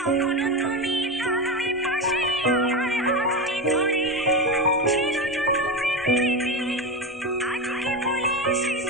কখনো তুমি থাকতে পাশে আমার হাতটি ধরে। ছিল তো তুমি পৃথিবী আজকে বলে এসেছি